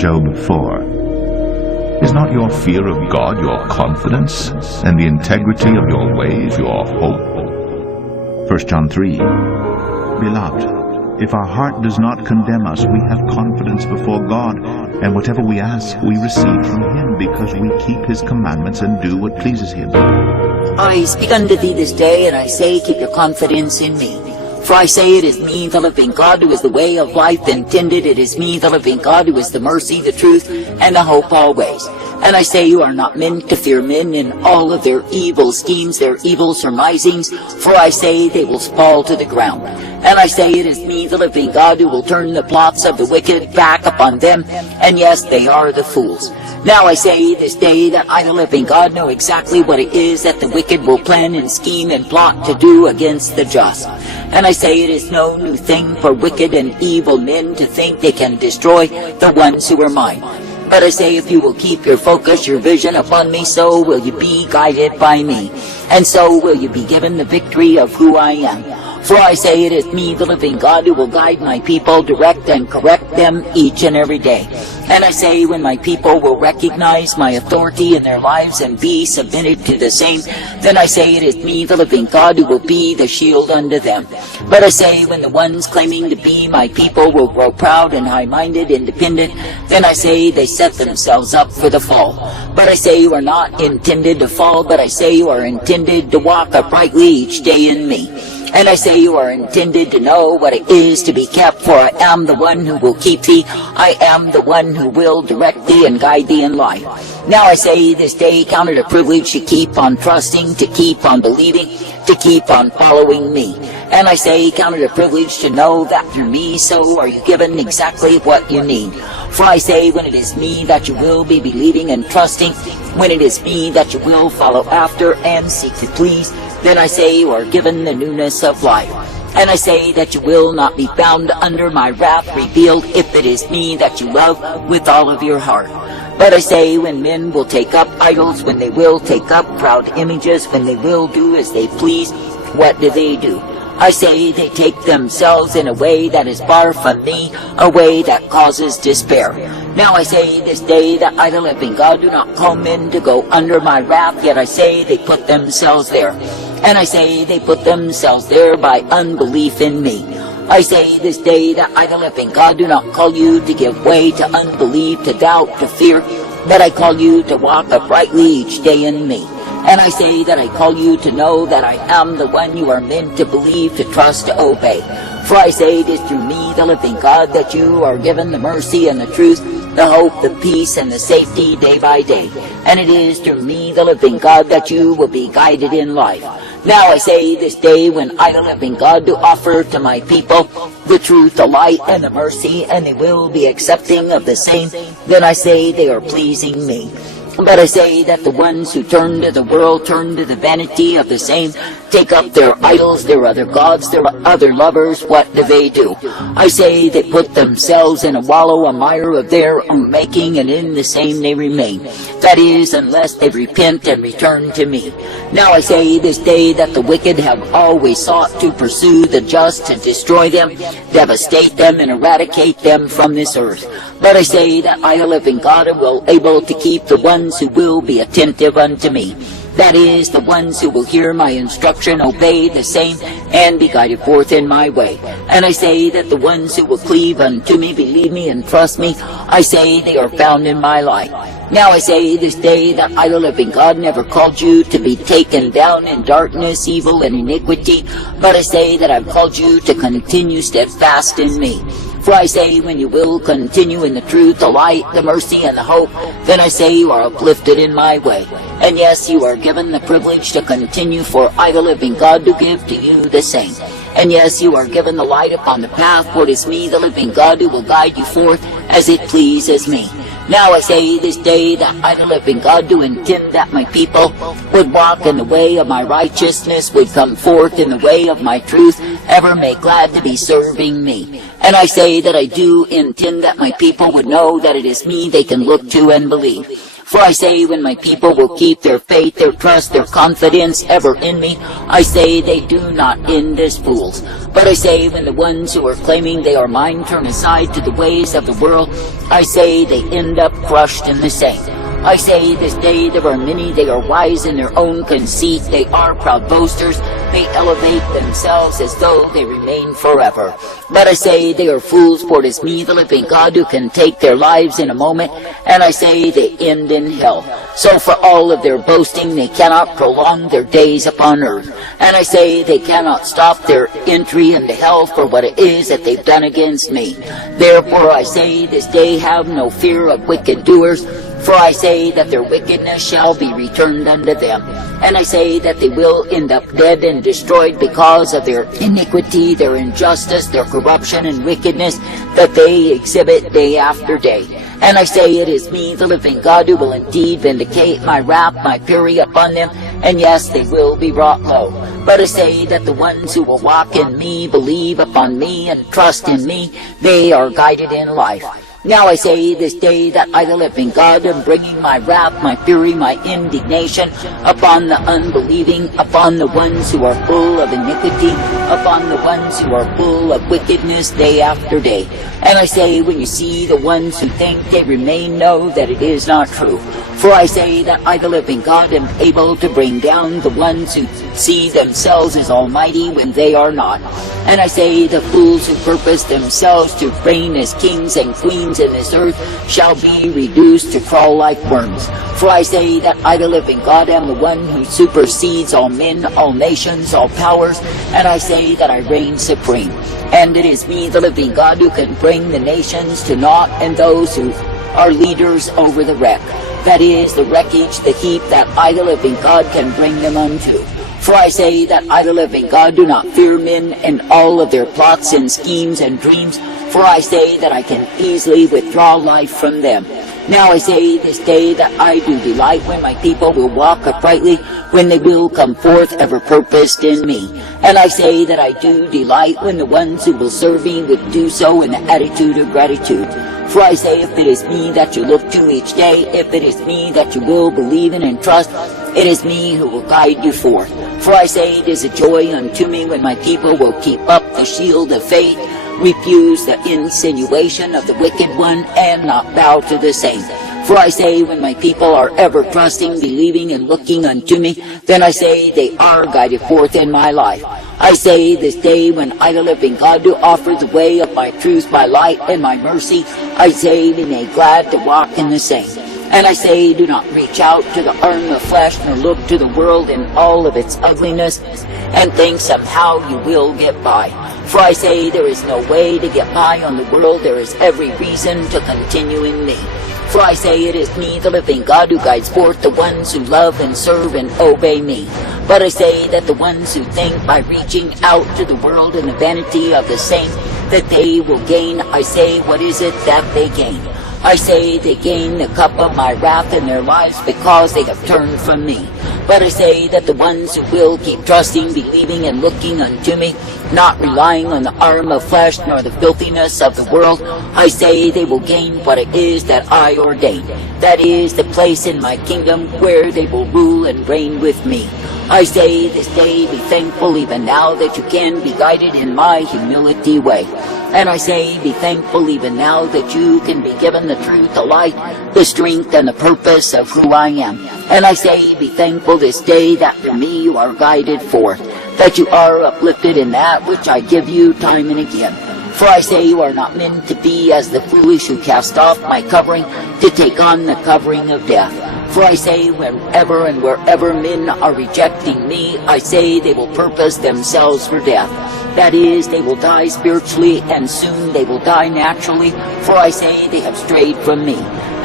Job 4. Is not your fear of God your confidence, and the integrity of your ways your hope? 1 John 3. Beloved, if our heart does not condemn us, we have confidence before God, and whatever we ask, we receive from Him, because we keep His commandments and do what pleases Him. I speak unto thee this day, and I say, keep your confidence in me. For I say, it is me, the living God, who is the way of life intended. It is me, the living God, who is the mercy, the truth, and the hope always. And I say, you are not meant to fear men in all of their evil schemes, their evil surmisings, for I say they will fall to the ground. And I say, it is me, the living God, who will turn the plots of the wicked back upon them, and yes, they are the fools. Now I say this day that I, the living God, know exactly what it is that the wicked will plan and scheme and plot to do against the just. And I say it is no new thing for wicked and evil men to think they can destroy the ones who are mine. But I say, if you will keep your focus, your vision upon me, so will you be guided by me, and so will you be given the victory of who I am. For I say, it is me, the living God, who will guide my people, direct and correct them each and every day. And I say, when my people will recognize my authority in their lives and be submitted to the same, then I say, it is me, the living God, who will be the shield unto them. But I say, when the ones claiming to be my people will grow proud and high-minded, independent, then I say, they set themselves up for the fall. But I say, you are not intended to fall, but I say, you are intended to walk uprightly each day in me. And I say, you are intended to know what it is to be kept, for I am the one who will keep thee. I am the one who will direct thee and guide thee in life. Now I say, this day count it a privilege to keep on trusting, to keep on believing, to keep on following me. And I say, count it a privilege to know that through me, so are you given exactly what you need. For I say, when it is me that you will be believing and trusting, when it is me that you will follow after and seek to please, then I say, you are given the newness of life. And I say that you will not be bound under my wrath revealed, if it is me that you love with all of your heart. But I say, when men will take up idols, when they will take up proud images, when they will do as they please, what do? I say they take themselves in a way that is far from me, a way that causes despair. Now I say this day that I, the living God, do not call men to go under my wrath, yet I say they put themselves there. And I say they put themselves there by unbelief in me. I say this day that I, the living God, do not call you to give way to unbelief, to doubt, to fear, but I call you to walk uprightly each day in me. And I say that I call you to know that I am the one you are meant to believe, to trust, to obey. For I say it is through me, the living God, that you are given the mercy and the truth, the hope, the peace, and the safety day by day. And it is through me, the living God, that you will be guided in life. Now I say this day, when I, the living God, do offer to my people the truth, the light, and the mercy, and they will be accepting of the same, then I say they are pleasing me. But I say that the ones who turn to the world, turn to the vanity of the same, take up their idols, their other gods, their other lovers, what do? I say they put themselves in a wallow, a mire of their own making, and in the same they remain. That is, unless they repent and return to me. Now I say this day that the wicked have always sought to pursue the just, to destroy them, devastate them, and eradicate them from this earth. But I say that I, the living God, am well able to keep the ones who will be attentive unto me. That is, the ones who will hear my instruction, obey the same, and be guided forth in my way. And I say that the ones who will cleave unto me, believe me, and trust me, I say they are found in my light. Now I say this day that I, the living God, never called you to be taken down in darkness, evil, and iniquity, but I say that I've called you to continue steadfast in me. For I say, when you will continue in the truth, the light, the mercy, and the hope, then I say you are uplifted in my way. And yes, you are given the privilege to continue, for I, the living God, do give to you the same. And yes, you are given the light upon the path, for it is me, the living God, who will guide you forth as it pleases me. Now I say this day that I, the living God, do intend that my people would walk in the way of my righteousness, would come forth in the way of my truth, ever make glad to be serving me. And I say that I do intend that my people would know that it is me they can look to and believe. For I say, when my people will keep their faith, their trust, their confidence ever in me, I say they do not end as fools. But I say, when the ones who are claiming they are mine turn aside to the ways of the world, I say they end up crushed in the same. I say this day there are many, they are wise in their own conceit, they are proud boasters, they elevate themselves as though they remain forever. But I say they are fools, for it is me, the living God, who can take their lives in a moment, and I say they end in hell. So for all of their boasting, they cannot prolong their days upon earth. And I say they cannot stop their entry into hell for what it is that they've done against me. Therefore I say this day, have no fear of wicked doers, for I say that their wickedness shall be returned unto them. And I say that they will end up dead and destroyed because of their iniquity, their injustice, their corruption and wickedness that they exhibit day after day. And I say it is me, the living God, who will indeed vindicate my wrath, my fury upon them, and yes, they will be brought low. But I say that the ones who will walk in me, believe upon me, and trust in me, they are guided in life. Now I say this day that I, the living God, am bringing my wrath, my fury, my indignation upon the unbelieving, upon the ones who are full of iniquity, upon the ones who are full of wickedness day after day. And I say, when you see the ones who think they remain, know that it is not true. For I say that I, the living God, am able to bring down the ones who see themselves as almighty when they are not. And I say the fools who purpose themselves to reign as kings and queens in this earth shall be reduced to crawl like worms. For I say that I, the living God, am the one who supersedes all men, all nations, all powers, and I say that I reign supreme. And it is me, the living God, who can bring the nations to naught, and those who are leaders over the wreck. That is, the wreckage, the heap that I, the living God, can bring them unto. For I say that I, the living God, do not fear men and all of their plots and schemes and dreams, for I say that I can easily withdraw life from them. Now I say this day that I do delight when my people will walk uprightly, when they will come forth ever purposed in me. And I say that I do delight when the ones who will serve me would do so in the attitude of gratitude. For I say, if it is me that you look to each day, if it is me that you will believe in and trust, it is me who will guide you forth. For I say it is a joy unto me when my people will keep up the shield of faith, refuse the insinuation of the wicked one, and not bow to the same. For I say, when my people are ever trusting, believing, and looking unto me, then I say they are guided forth in my life. I say this day, when I, the living God, do offer the way of my truth, my light, and my mercy, I say, be made glad to walk in the same. And I say, do not reach out to the arm of flesh, nor look to the world in all of its ugliness, and think somehow you will get by. For I say, there is no way to get by on the world, there is every reason to continue in me. For I say, it is me, the living God, who guides forth the ones who love and serve and obey me. But I say that the ones who think by reaching out to the world and the vanity of the same, that they will gain, I say, what is it that they gain? I say they gain the cup of my wrath in their lives because they have turned from me. But I say that the ones who will keep trusting, believing, and looking unto me, not relying on the arm of flesh nor the filthiness of the world, I say they will gain what it is that I ordain. That is, the place in my kingdom where they will rule and reign with me. I say this day, be thankful even now that you can be guided in my humility way. And I say, be thankful even now that you can be given the truth, the light, the strength, and the purpose of who I am. And I say, be thankful this day that through me you are guided forth, that you are uplifted in that which I give you time and again. For I say you are not meant to be as the foolish who cast off my covering to take on the covering of death. For I say, whenever and wherever men are rejecting me, I say they will purpose themselves for death. That is, they will die spiritually, and soon they will die naturally, for I say they have strayed from me.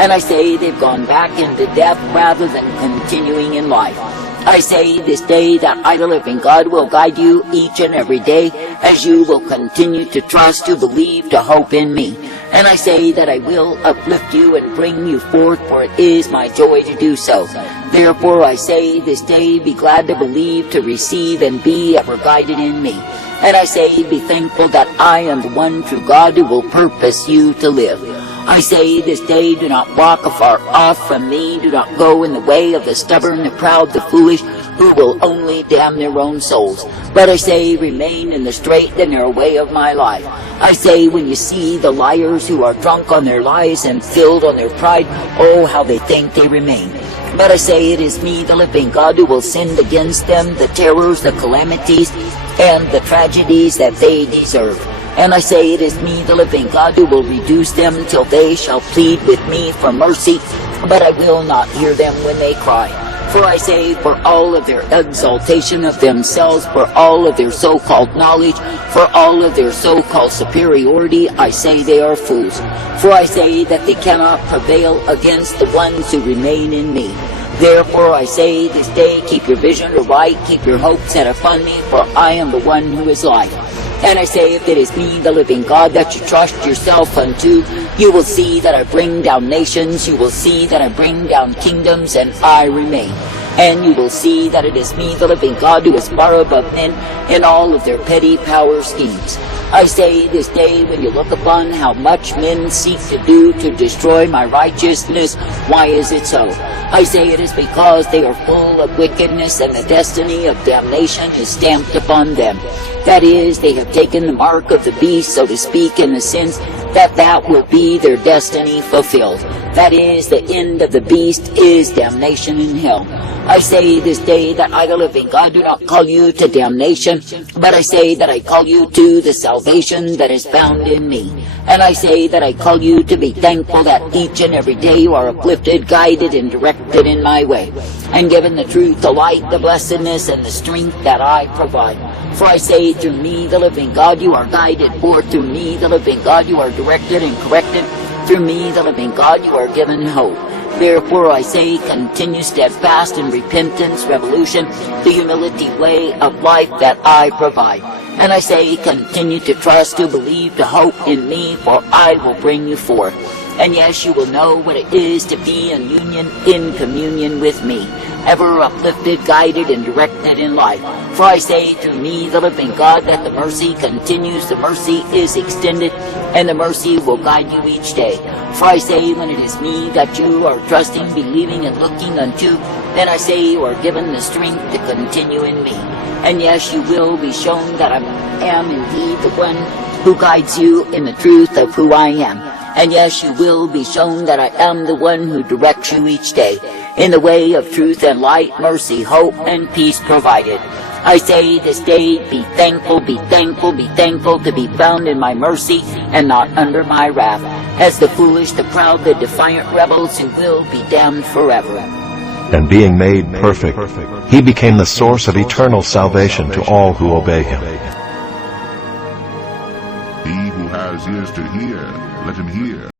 And I say they've gone back into death rather than continuing in life. I say this day that I, the living God, will guide you each and every day as you will continue to trust, to believe, to hope in me. And I say that I will uplift you and bring you forth, for it is my joy to do so. Therefore I say this day, be glad to believe, to receive, and be ever guided in me. And I say, be thankful that I am the one true God who will purpose you to live. I say this day, do not walk afar off from me, do not go in the way of the stubborn, the proud, the foolish, who will only damn their own souls. But I say, remain in the straight and narrow way of my life. I say, when you see the liars who are drunk on their lies and filled on their pride, oh, how they think they remain. But I say, it is me, the living God, who will send against them the terrors, the calamities, and the tragedies that they deserve. And I say, it is me, the living God, who will reduce them till they shall plead with me for mercy, but I will not hear them when they cry. For I say, for all of their exaltation of themselves, for all of their so-called knowledge, for all of their so-called superiority, I say they are fools. For I say that they cannot prevail against the ones who remain in me. Therefore I say this day, keep your vision aright, keep your hope set upon me, for I am the one who is life. And I say, if it is me, the living God, that you trust yourself unto, you will see that I bring down nations, you will see that I bring down kingdoms, and I remain. And you will see that it is me, the living God, who is far above men in all of their petty power schemes. I say this day, when you look upon how much men seek to do to destroy my righteousness, why is it so? I say it is because they are full of wickedness, and the destiny of damnation is stamped upon them. That is, they have taken the mark of the beast, so to speak, in the sense that that will be their destiny fulfilled. That is, the end of the beast is damnation in hell. I say this day that I, the living God, do not call you to damnation, but I say that I call you to the salvation that is found in me. And I say that I call you to be thankful that each and every day you are uplifted, guided, and directed in my way, and given the truth, the light, the blessedness, and the strength that I provide. For I say, through me, the living God, you are guided, for through me, the living God, you are directed and corrected. Through me, the living God, you are given hope. Therefore I say, continue steadfast in repentance, revolution, the humility way of life that I provide. And I say, continue to trust, to believe, to hope in me, for I will bring you forth. And yes, you will know what it is to be in union, in communion with me, ever uplifted, guided, and directed in life. For I say, through me, the living God, that the mercy continues, the mercy is extended, and the mercy will guide you each day. For I say, when it is me that you are trusting, believing, and looking unto, then I say you are given the strength to continue in me. And yes, you will be shown that I am indeed the one who guides you in the truth of who I am. And yes, you will be shown that I am the one who directs you each day in the way of truth and light, mercy, hope, and peace provided. I say this day, be thankful, be thankful, be thankful to be found in my mercy and not under my wrath, as the foolish, the proud, the defiant rebels who will be damned forever. And being made perfect, he became the source of eternal salvation to all who obey him. He who has ears to hear, let him hear.